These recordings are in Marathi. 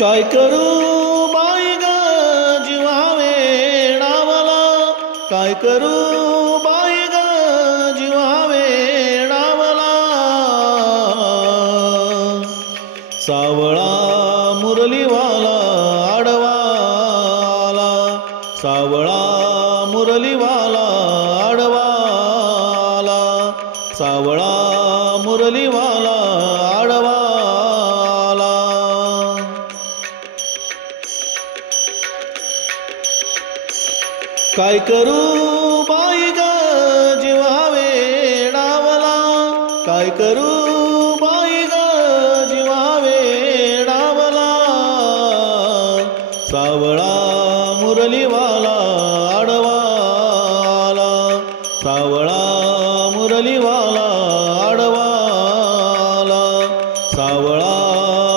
काय करू बाई ग जीवावे डावला? काय करू बाई ग जीवावे डावला? सावळा मुरलीवाला आडवाला. सावळा मुरलीवाला काय करू बाई ग जीवावे डावला काय करू बाई ग जीवावे डावला सावळा मुरलीवाला आडवाला. सावळा मुरलीवाला आडवाला. सावळा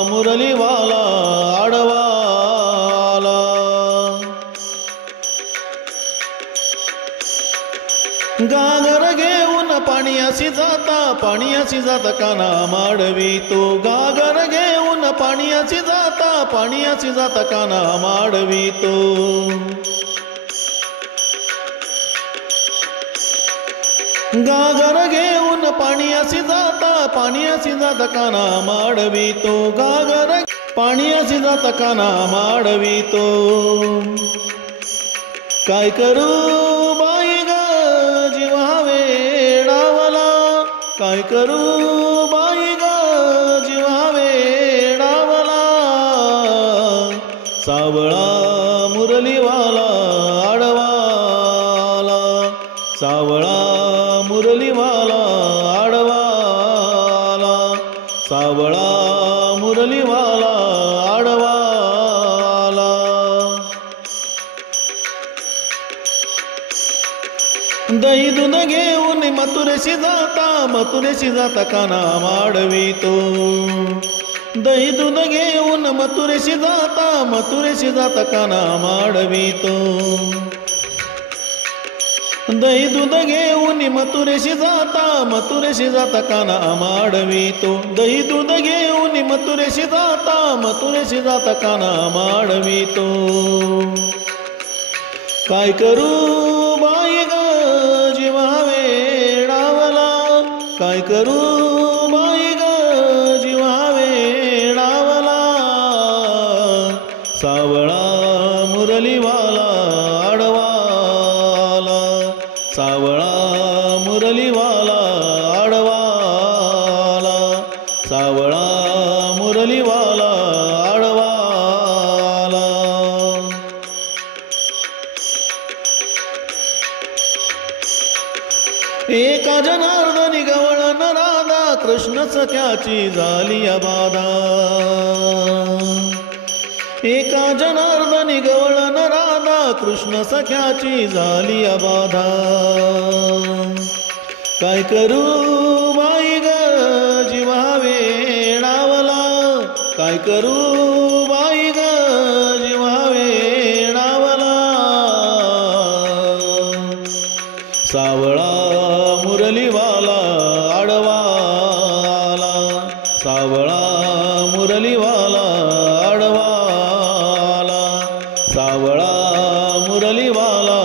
मुरलीवाला आड गागर घेऊन पाण्याशी जाता पाण्याशी जाता काना माडवी. तो गागर घेऊन पाण्याशी जाता पाण्याशी जाता काना माडवी तो. गागर घेऊन पाण्याशी जाता पाण्याशी जाता काना माडवी तो. गागर पाण्याशी जाता काना माडवी तो. काय करू? काय करू बाई ग जीवावे डावला? सावळा मुरलीवाला आडवाला. सावळा मुरलीवाला आडवाला. सावळा मुरलीवाला आडवा दही दूध घेऊन मथुरेशी जाता मथुरेशी जाता काना माडवी तो दही दूध घेऊन मथुरेशी जाता मथुरेशी जाता काना माडवी तो दही दूध घेऊन मथुरेशी जाता मथुरेशी करू बाई ग जीवावे डावला सावळा मुरलीवाला आडवाला सावळा मुरलीवाला आडवाला सावळा मुरलीवाला आडवा एका जनार्दनी गवळ राधा कृष्ण त्याची झाली बाधा एका जनार्दनी गवळ राधा कृष्ण सख्याची झाली बाधा काय करू बाई ग जीवा डावला काय करू बाई ग जीवा डावला सावळा सावळा मुरलीवाला आडवाला. सावळा मुरलीवाला